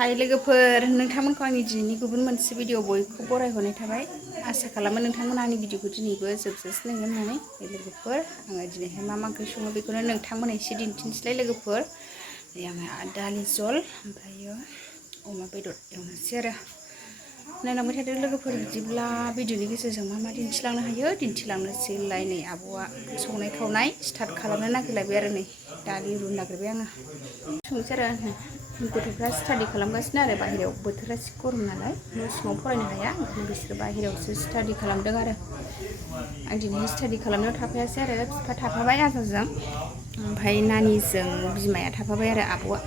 हाय लोगोफोर, नोंथांमोनखौ आंनि दिनैनि गुबुन मोनसे भिडिअ बयखौ बरायहरनाय थाबाय। आसा खालामो नोंथांमोना आंनि भिडिअखौ दिनैबो जोबजासिम नायगोन होननानै। लोगोफोर, आङो दिनैहाय मा ओंख्रि सङो बेखौनो नोंथांमोना एसे दिन्थिनोसैलाय लोगोफोर। आङो दालि जल ओमफ्रायो अमा बेदर एवनोसै आरो। नायलांबाय थादो लोगोफोर, बिदिब्ला भिडिअनि गेजेरजों मा मा दिन्थिलांनो हायो दिन्थिलांनोसैलाय। नै आब'आ संनाय खावनाय स्टार्ट खालामनो नागिरलायबाय आरो। नै दालि रुनो नागिरबाय आङो। संनोसै आरो गथ'फ्रा स्टाडि खालामगासिनो आरो बाहेरायाव। बोथोरा एसे गरम नालाय न' सिङाव फरायनो हाया, ओंखायनो बिसोरो बाहेरायावसो स्टाडि खालामदों आरो। आं दिनै स्टाडि खालामनायाव थाफायासै आरो, बिफा थाफाबाय आजाजों, ओमफ्राय नानिजों बिमाया थाफाबाय आरो आब'आ।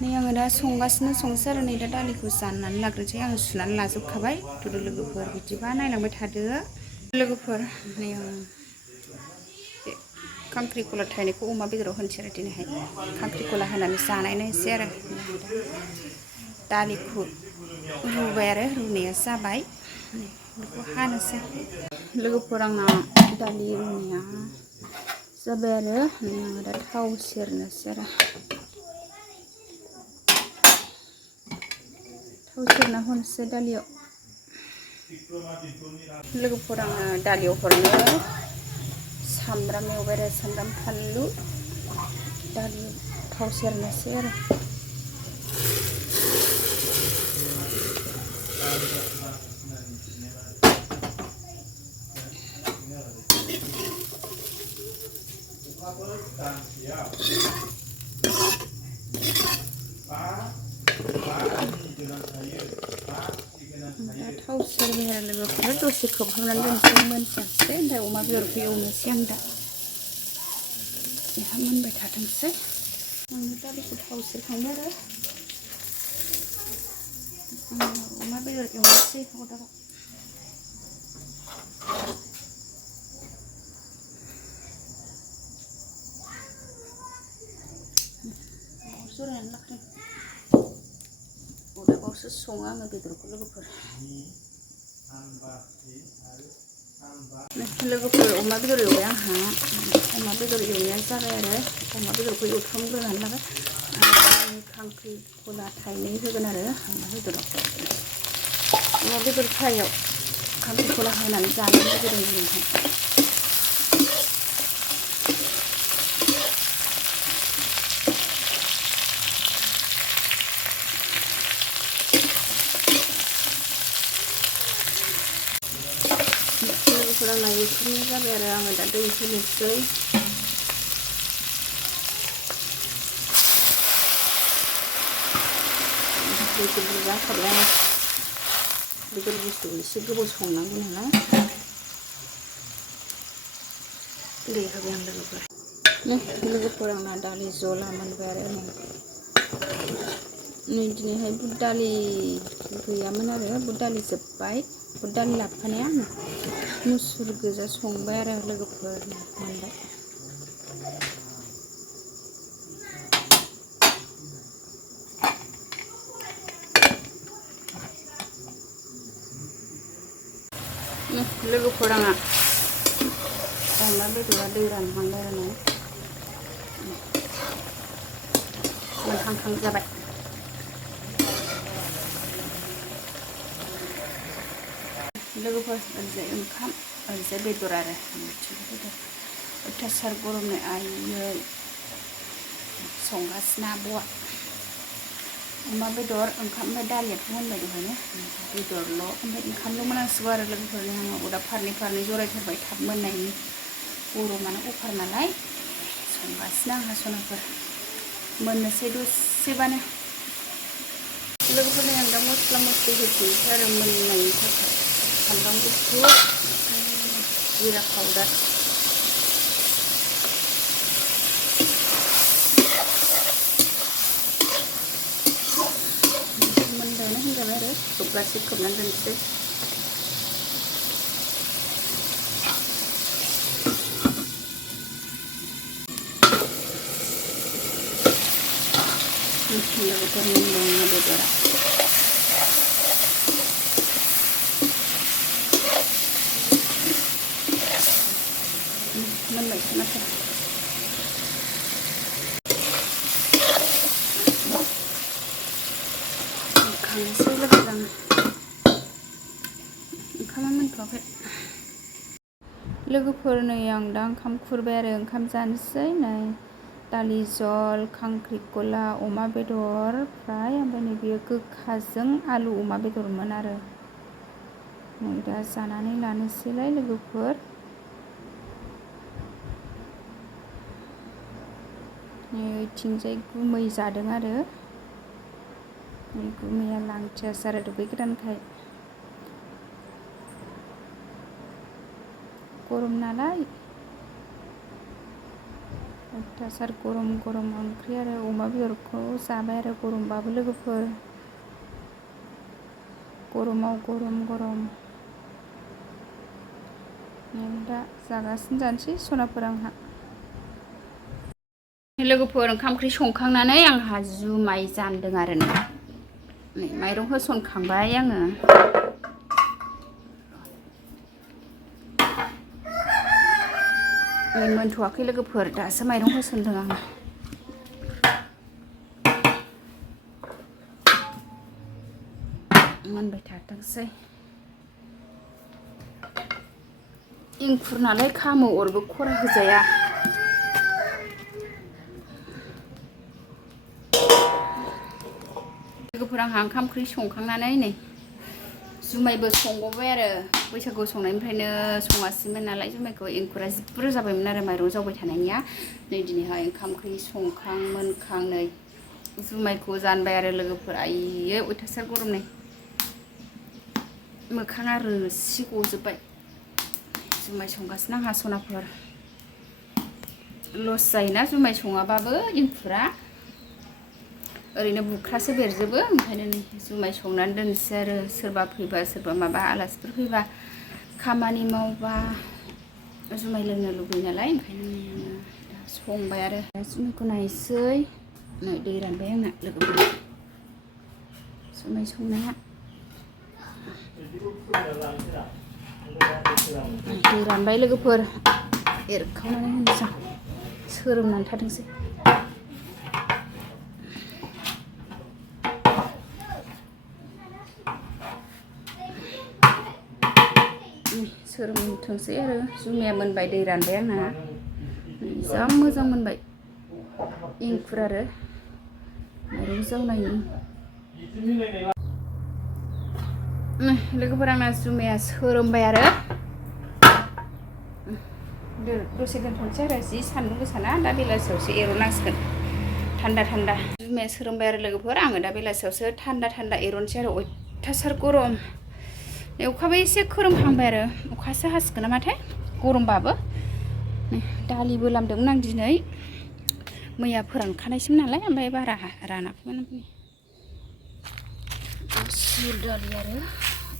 नै आङो दा संनोसै आरो। नै दा दालिखौ जाननानै लाग्रोनोसै, आङो सुनानै लाजोबखाबाय। थुदो लोगोफोर, बिदिबा नायलांबाय थादो लोगोफोर। नै आं बे खांख्रि खला थायनायखौ अमा बेदराव होनोसै आरो दिनैहाय। खांख्रि खला होनानै जानायनायसै आरो। दालिखौ रुबाय आरो, रुनाया जाबाय, बेखौ हानोसै लोगोफोर। आंना दालि रुनाया जाबाय आरो। आङो दा थाव सेरनोसै आरो। थाव सेरना होनोसै दालियाव। लोगोफोर, आङो दालियाव हरनो सामब्राम एवबाय आरो, सामब्राम फानलु। दालि थाव सेरनोसै आरो। थाव सेरबाय आरो लोगोफोर, दसे खोबहाबनानै दोनसै मोनजासे। ओमफ्राय अमा बेदरखौ एवनोसै आं दा। बेहा मोनबाय थाथोंसै। आङो दालिखौ थाव सेरखांबाय आरो। अमा बेदर एवनोसै अरदाबाव। जरायनानै लाखादों, अरदाबावसो सङो आङो बेदरखौ लोगोफोर। लोगोफोर, अमा बेदर एवबाय आंहा। अमा बेदर एवनाया जाबाय आरो। अमा बेदरखौ एवथ्रमग्रोनानै लाबाय आरो खांख्रि खला थाइनै होगोन आरो अमा बेदराव। अमा बेदर फ्रायाव खांख्रि खला होनानै जानो लुबैदों दिनैहाय। लोगोफोर, आंना एवथ्रमनाय जाबाय आरो। आङो दा दै होनोसै। दैखौ बुरजा होखाबाय आङो। बेदर बुस्थु एसे गोबाव संनांगौ नालाय दै होबाय आं लोगोफोर। लोगोफोर, आंना दालि जला मोनबाय आरो। नै दिनैहाय बुट दालि गैयामोन आरो, बुट दालि जोब्बाय। बुट दालि लाबोफानाया आङो मुसुर गोजा संबाय आरो लोगोफोर। मोनबाय। लोगोफोर, आंहा अमा बेदरा दै रानहांबाय आरो। मोनहांहां जाबाय। लोगोफोर, ओरैजाय ओंखाम, ओरैजाय बेदर आरो। बेदर अयथासार गरमनो आयै संगासिनो आब'आ। अमा बेदर, ओंखाम, ओमफ्राय दालियाथ' मोनबाय दहायनो। बेदरल' ओमफ्राय ओंखामल' मोनांसिगौ आरो लोगोफोरनि। आङो अरदाब फारनै जरायथारबाय थाब मोननायनि। गरमानो अभार नालाय संगासिनो आंहा सनाफोर। मोननोसै दसेबानो। लोगोफोरनि आं दा मस्ला मस्लि होफिनसै आरो मोननायनि थाखाय। सामब्राम गुफुर, जिरा पाउदार, मोनबायानो होनजाबाय आरो। खोबगासे खोबनानै दोनसै। लोगोफोर, मोनबाय बेदरा। मोनबाय सनाफोर। थांनोसै लोगोजों ओंखामा मोनथ'वाखै लोगोफोर नै आं दा ओंखाम खुरबाय आरो ओंखाम जानोसै नै दालि जल खांख्रि कोला अमा बेदर फ्राय ओमफ्राय नै बेयो गोखाजों आलु अमा बेदरमोन आरो नै दा जानानै लानोसैलाय लोगोफोर नै ओइथिंजाय गुमै जादों आरो नै गुमैया लांथियासो आरो दुगैगोदानखाय गरम नालाय अयथासार गरम गरम ओंख्रि आरो अमा बेदरखौ जाबाय आरो गरमबाबो लोगोफोर गरमाव गरम गरम दा जागासिनो जानोसै सनाफोर आंहा लोगोफोर ओंखाम ओंख्रि संखांनानै आंहा जुमाय जानदों आरो नै माइरं होसनखांबाय आङो मोनथ'वाखै लोगोफोर दासो माइरं होसनदों आङो मोनबाय थाथोंसै एंखुर नालाय खामो अरबो खरा होजाया लोगोफोर आंहा ओंखाम ओंख्रि संखांनानै नै जुमायबो संबावबाय आरो बैसागु संनायनिफ्रायनो सङासैमोन नालाय जुमायखौ एंखुरा जि बुरजा जाबायमोन आरो माइरं जावबाय थानायनिया नै दिनैहाय ओंखाम ओंख्रि संखां मोनखां नै जुमायखौ जानबाय आरो लोगोफोर आइयै अयथासार गरम नै मोखाङा रोसि गजोब्बाय जुमाय संगासिनो आंहा सनाफोर लस जायोना जुमाय सङाबाबो एंखुरा ओरैनो बुख्रासो बेरजोबो ओंखायनो जुमाय संनानै दोनसै आरो सोरबा फैबा सोरबा माबा आलासिफोर फैबा खामानि मावबा जुमाय लोंनो लुबैयो नालाय ओंखायनो आङो दा संबाय आरो जुमायखौ नायसै नै दै रानबाय आंना लोगोफोर जुमाय संनाया दै रानबाय लोगोफोर एरखावनानै होनोसै सोरोमनानै थाथोंसै सोरोमथोंसै आरो जुमाया मोनबाय दै रानबाय आंना जा मोजां मोनबाय एंखुर आरो माइरं जावनायनि लोगोफोर आंना जुमाया सोरोमबाय आरो दसे दोनथ'नोसै आरो जि सान्दुं गोसाना दा बेलासियावसो एर'नांसिगोन थान्दा थान्दा जुमाया सोरोमबाय आरो लोगोफोर आङो दा बेलासियावसो थान्दा थान्दा एर'नोसै आरो अयथासार गरम अखाबो एसे खोरोमहांबाय आरो अखासो हासिगोन नामाथाय गरमबाबो दालिबो लामदोंमोन आं दिनै मैया फोरानखानायसोमोन नालाय ओमफ्राय बारा रानाखैमोन मुसुर दालि आरो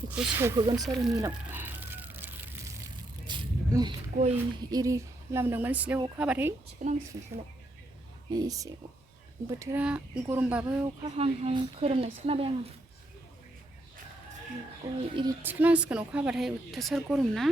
बेखौ सौहोगोनसो आरो मिलाव गय एरि लामदोंमोन सिलायाव अखा हाबाथाय थिखोनांसिगोनसोलाय एसे बोथोरा गरमबाबो अखा हां हां खोरोमनायसो खोनाबाय आङो गय एरि थिखोनांसिगोन अखा हाबाथाय अयथासार गरम ना